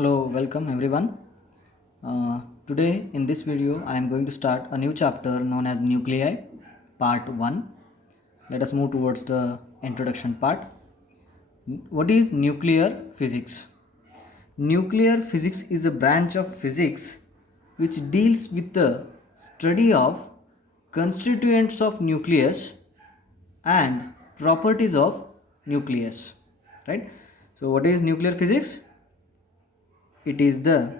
Hello, welcome everyone. Today in this video I am going to start a new chapter known as Nuclei Part 1. Let us move towards the introduction part. What is nuclear physics? Nuclear physics is a branch of physics which deals with the study of constituents of nucleus and properties of nucleus. Right? So what is nuclear physics? It is the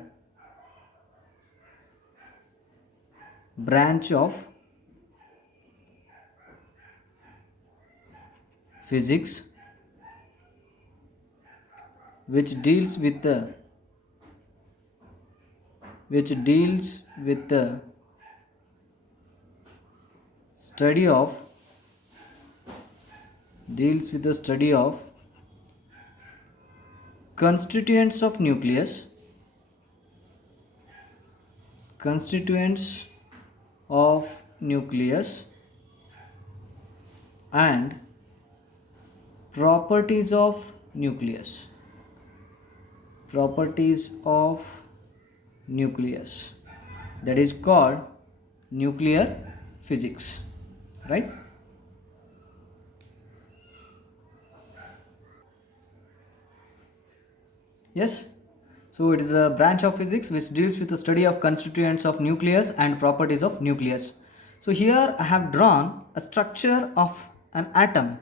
branch of physics which deals with the study of constituents of nucleus and properties of nucleus, that is called nuclear physics, right? Yes. So it is a branch of physics which deals with the study of constituents of nucleus and properties of nucleus. So here I have drawn a structure of an atom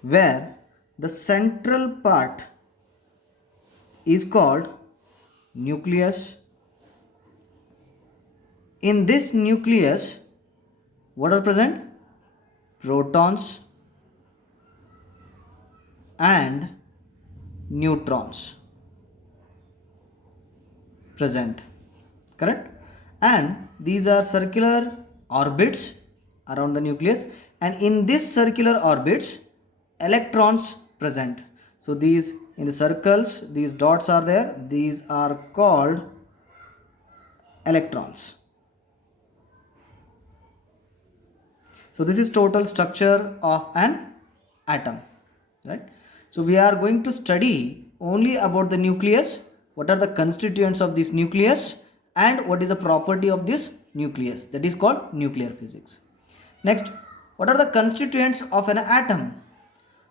where the central part is called nucleus. In this nucleus, what are present? Protons and neutrons present, correct? And these are circular orbits around the nucleus, and in this circular orbits electrons present. So these in the circles, these dots are there, these are called electrons. So this is total structure of an atom, right? So we are going to study only about the nucleus, what are the constituents of this nucleus and what is the property of this nucleus, that is called nuclear physics. Next, what are the constituents of an atom?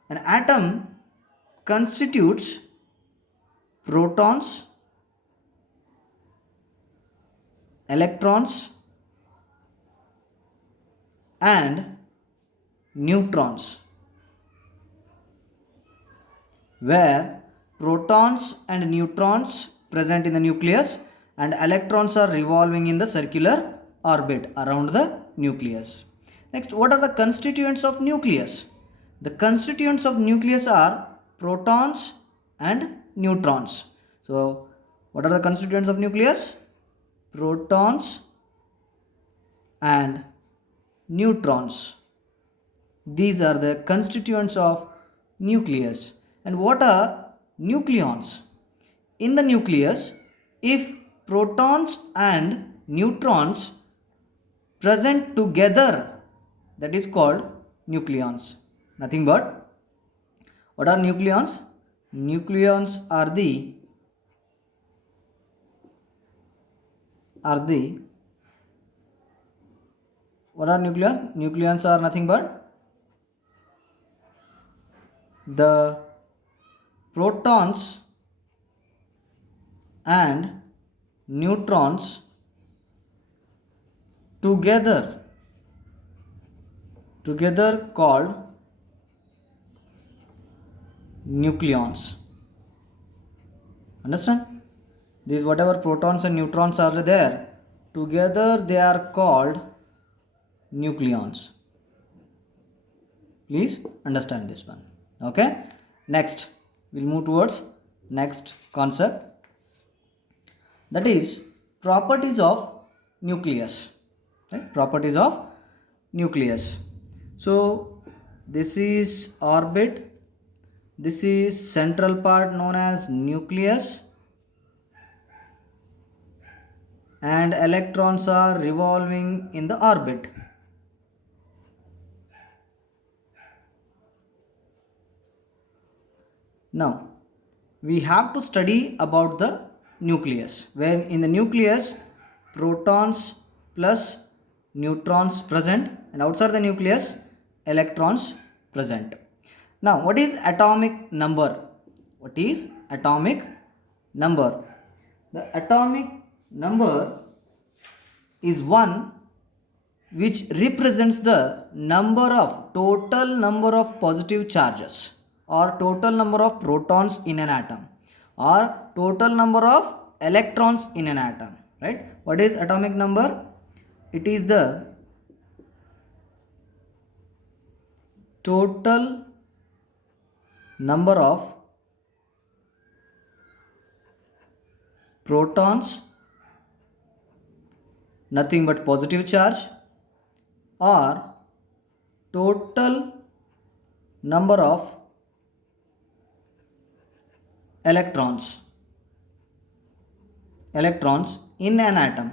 An atom constitutes protons, electrons and neutrons, where protons and neutrons present in the nucleus and electrons are revolving in the circular orbit around the nucleus. Next, what are the constituents of nucleus? The constituents of nucleus are protons and neutrons. So what are the constituents of nucleus? Protons and neutrons. These are the constituents of nucleus. And what are nucleons? In the nucleus, if protons and neutrons present together, that is called nucleons. Nothing but, what are nucleons? Nucleons are the what are nucleons? Nucleons are nothing but the protons and neutrons together called nucleons. Understand? These whatever protons and neutrons are there, together they are called nucleons. Please understand this one. Okay. Next, we'll move towards next concept, that is properties of nucleus. Right? Properties of nucleus. So this is orbit, this is central part known as nucleus, and electrons are revolving in the orbit. Now we have to study about the nucleus. When in the nucleus, protons plus neutrons present, and outside the nucleus, electrons present. Now, what is atomic number? What is atomic number? The atomic number is one which represents the total number of positive charges, or total number of protons in an atom, or total number of electrons in an atom, right? What is atomic number? It is the total number of protons, nothing but positive charge, or total number of electrons in an atom,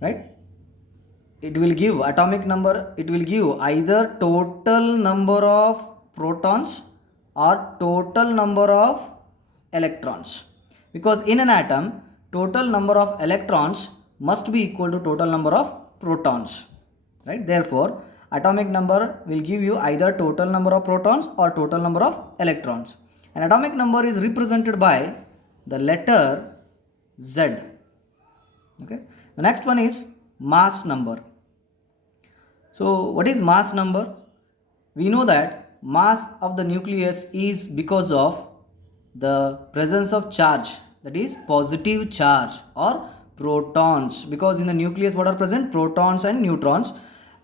right? It will give atomic number, it will give either total number of protons or total number of electrons, because in an atom total number of electrons must be equal to total number of protons, right? Therefore atomic number will give you either total number of protons or total number of electrons. And atomic number is represented by the letter Z. Okay, the next one is mass number. So what is mass number? We know that mass of the nucleus is because of the presence of charge, that is positive charge or protons, because in the nucleus what are present? Protons and neutrons,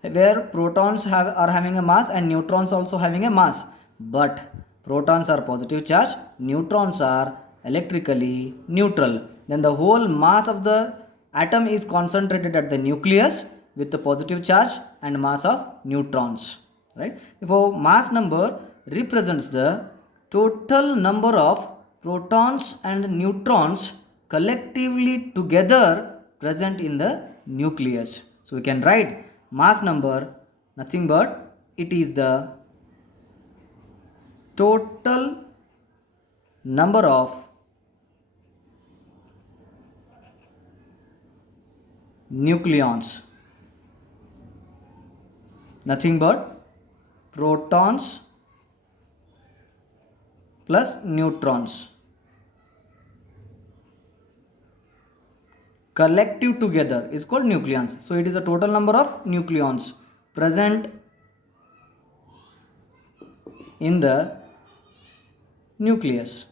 where protons are having a mass and neutrons also having a mass, but protons are positive charge, neutrons are electrically neutral. Then the whole mass of the atom is concentrated at the nucleus with the positive charge and mass of neutrons, right? Therefore mass number represents the total number of protons and neutrons collectively together present in the nucleus. So we can write mass number nothing but it is the total number of nucleons, nothing but protons plus neutrons collective together is called nucleons. So it is a total number of nucleons present in the nucleus,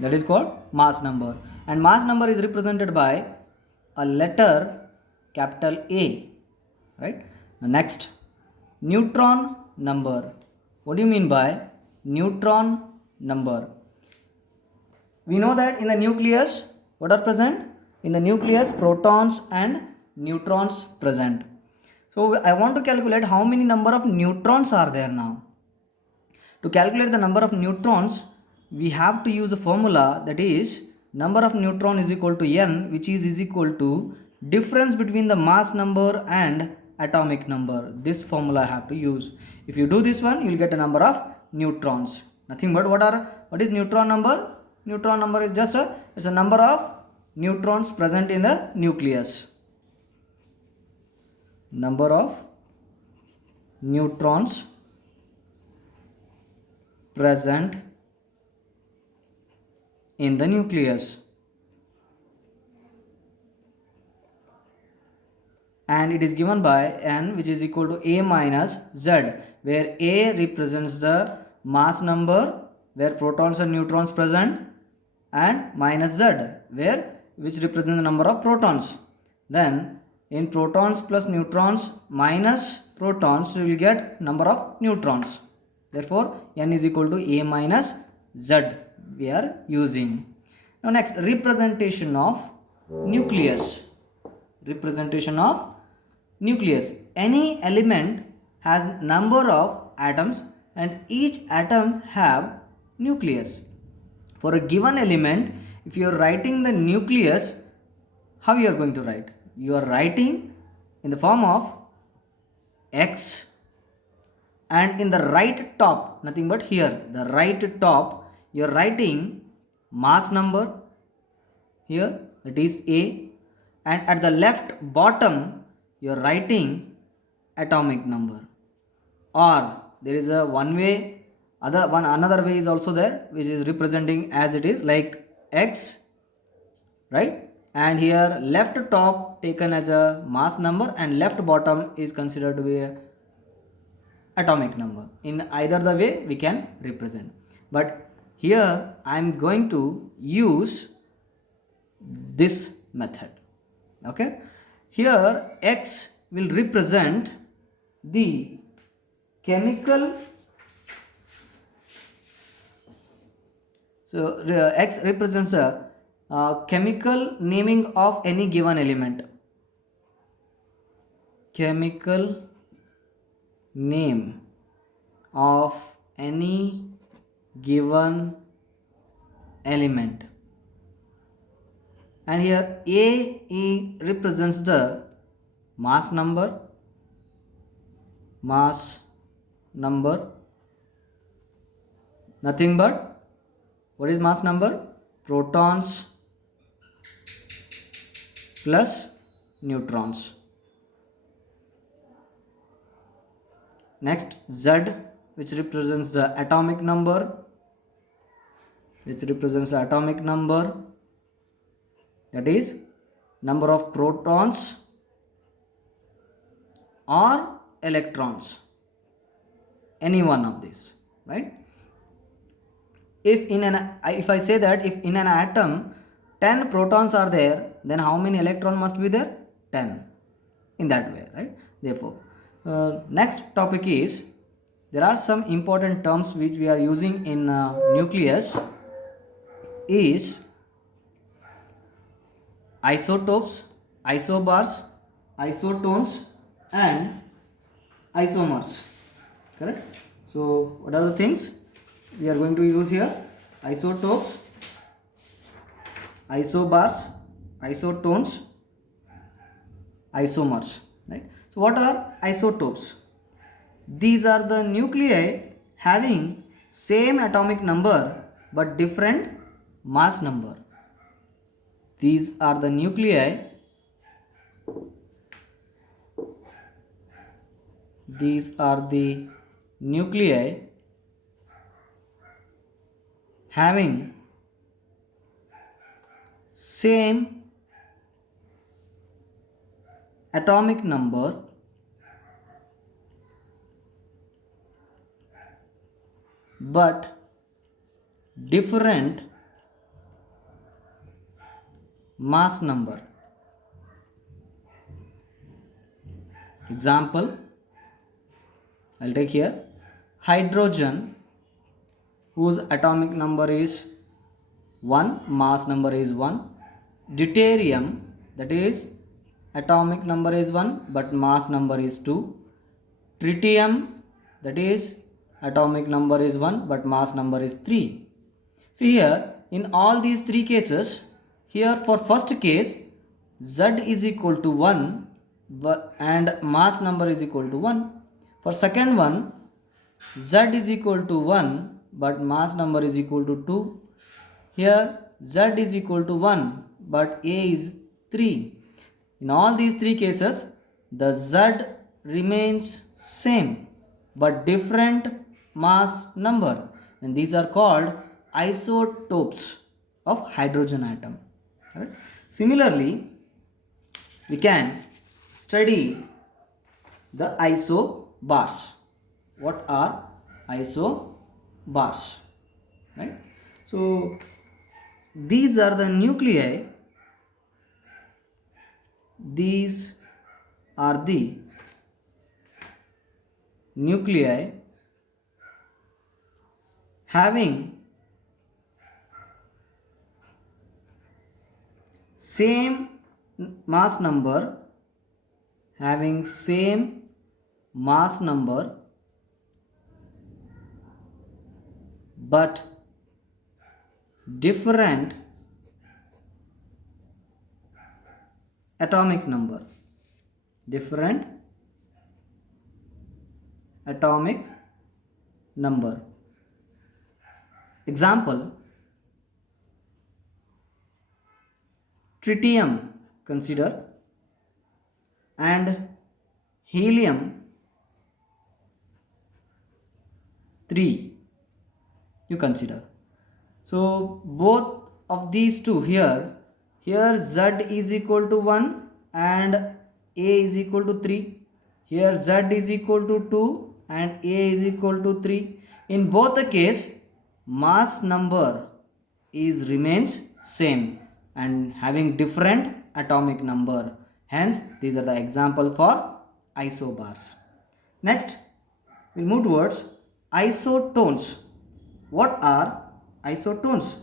that is called mass number. And mass number is represented by a letter capital A, right? Next, neutron number. What do you mean by neutron number? We know that in the nucleus what are present? In the nucleus protons and neutrons present. So I want to calculate how many number of neutrons are there now. To calculate the number of neutrons, we have to use a formula, that is number of neutron is equal to n, which is equal to difference between the mass number and atomic number. This formula I have to use. If you do this one, you will get a number of neutrons. Nothing but what is neutron number? Neutron number is just it's a number of neutrons present in the nucleus. Number of neutrons present in the nucleus, and it is given by n, which is equal to a minus z, where a represents the mass number where protons and neutrons present, and minus z which represents the number of protons. Then in protons plus neutrons minus protons, you will get number of neutrons. Therefore n is equal to a minus z we are using. Now next, representation of nucleus. Representation of nucleus. Any element has number of atoms and each atom have nucleus. For a given element, if you are writing the nucleus, how you are going to write? You are writing in the form of X and in the right top, nothing but here the right top, you're writing mass number here, that is A, and at the left bottom you're writing atomic number. Or there is a one way, another way is also there, which is representing as it is like X, right? And here left top taken as a mass number and left bottom is considered to be a atomic number. In either the way we can represent, but here I am going to use this method. Okay, here X will represent the chemical, so X represents a chemical naming of any given element, chemical name of any given element, and here A represents the mass number, nothing but what is mass number? Protons plus neutrons. Next Z, which represents the atomic number, that is number of protons or electrons, any one of these, right? If I say that if in an atom 10 protons are there, then how many electrons must be there? 10. In that way, right? Therefore, next topic is, there are some important terms which we are using in nucleus is isotopes, isobars, isotones and isomers, correct? So what are the things we are going to use here? Isotopes, isobars, isotones, isomers, right? So what are isotopes? These are the nuclei having same atomic number but different mass number. These are the nuclei having same atomic number but different mass number. Example, I'll take here hydrogen, whose atomic number is 1, mass number is 1. Deuterium, that is atomic number is 1 but mass number is 2. Tritium, that is atomic number is 1 but mass number is 3. See here, in all these three cases, here for first case Z is equal to 1 and mass number is equal to 1. For second one, Z is equal to 1 but mass number is equal to 2. Here Z is equal to 1 but A is 3. In all these three cases, the Z remains same but different mass number, and these are called isotopes of hydrogen atom. Right? Similarly, we can study the isobars. What are isobars? Right? So these are the nuclei. These are the nuclei having same mass number, but different atomic number, number. Example, tritium consider, and helium 3 you consider. So both of these two here z is equal to 1 and a is equal to 3. Here z is equal to 2 and a is equal to 3. In both the case, mass number is remains same and having different atomic number. Hence these are the example for isobars. Next we'll move towards isotones. What are isotones?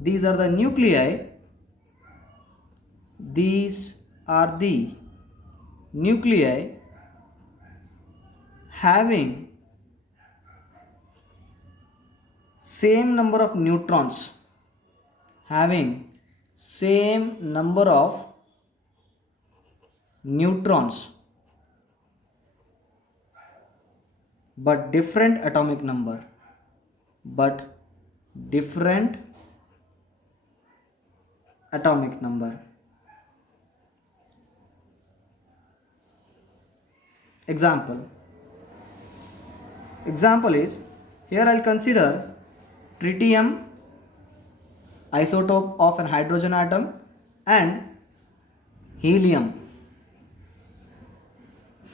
These are the nuclei. These are the nuclei having same number of neutrons, having same number of neutrons but different atomic number, but different atomic number. Example is, here I'll consider tritium, isotope of an hydrogen atom, and helium,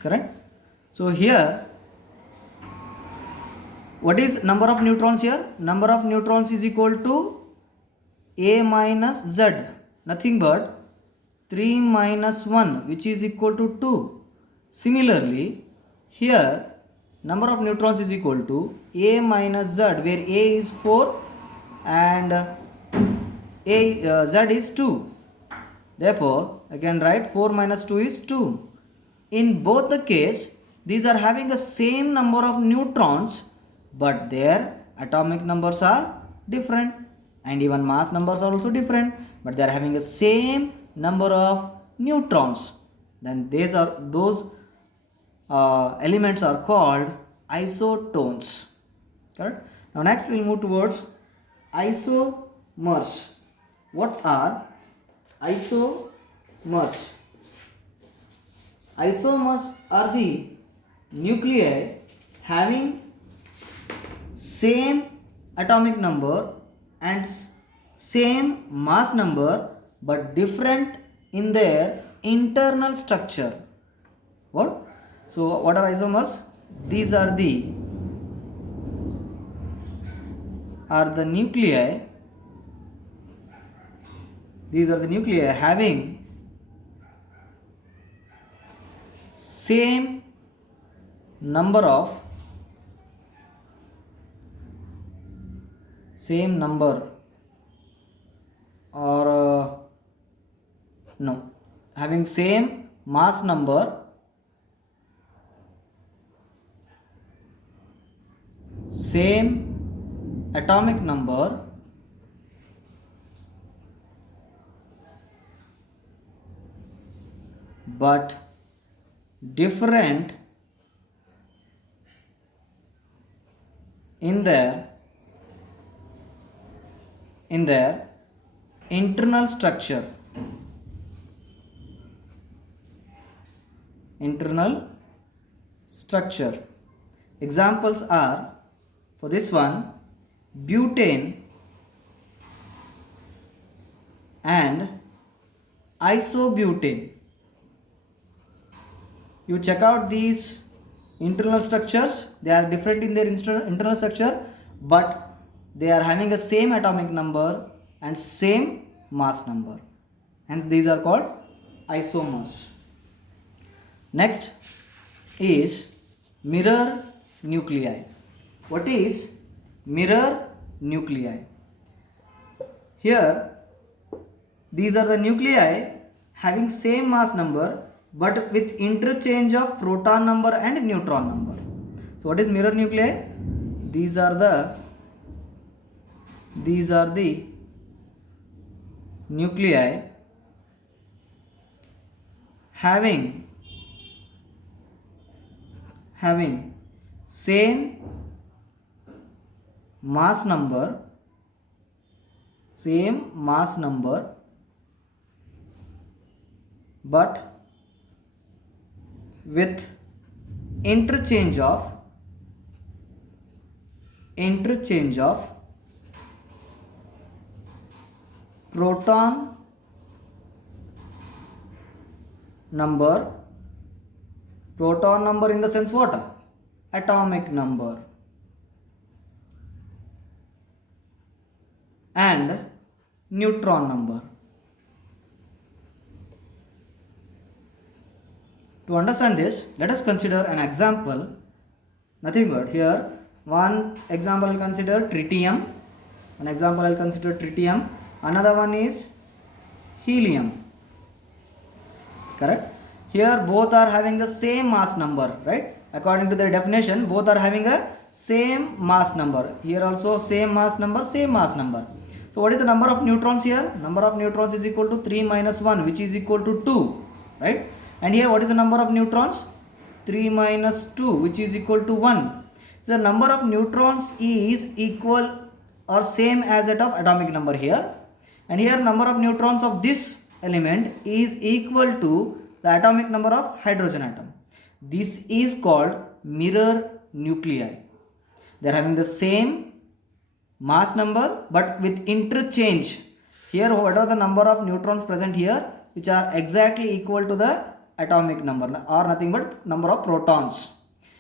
correct? So here what is number of neutrons here? Number of neutrons is equal to a minus z, nothing but 3 minus 1, which is equal to 2. Similarly, here number of neutrons is equal to a minus z, where a is 4 and z is 2. Therefore, again write 4 minus 2 is 2. In both the case, these are having the same number of neutrons, but their atomic numbers are different, and even mass numbers are also different, but they are having the same number of neutrons. Then those elements are called isotones. Correct? Now next we will move towards isomers. What are isomers? Isomers are the nuclei having same atomic number and same mass number but different in their internal structure. What? So what are isomers? These are the nuclei. These are the nuclei having same number or no, having same mass number, same atomic number, but different in their internal structure. Examples are, for this one, butane and isobutane. You check out these internal structures. They are different in their internal structure, but they are having the same atomic number and same mass number. Hence these are called isomers. Next is mirror nuclei. What is mirror nuclei? Here these are the nuclei having same mass number but with interchange of proton number and neutron number. So what is mirror nuclei? These are the nuclei having same mass number, but with interchange of proton number in the sense what? Atomic number, and neutron number. To understand this, let us consider an example. Nothing but here one example I will consider tritium. Another one is helium. Correct? Here both are having the same mass number, right? According to their definition, both are having a same mass number. Here also same mass number. So what is the number of neutrons here? Number of neutrons is equal to 3 minus 1, which is equal to 2, right? And here what is the number of neutrons? 3 minus 2, which is equal to 1. So the number of neutrons is equal or same as that of atomic number here. And here number of neutrons of this element is equal to the atomic number of hydrogen atom. This is called mirror nuclei. They are having the same mass number but with interchange. Here what are the number of neutrons present here, which are exactly equal to the atomic number, or nothing but number of protons.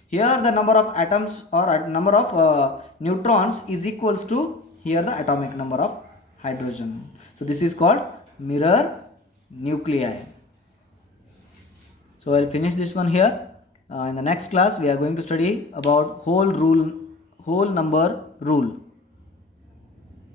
Here the number of atoms or number of neutrons is equals to here the atomic number of hydrogen. So this is called mirror nuclei. So I'll finish this one here. In the next class we are going to study about whole number rule.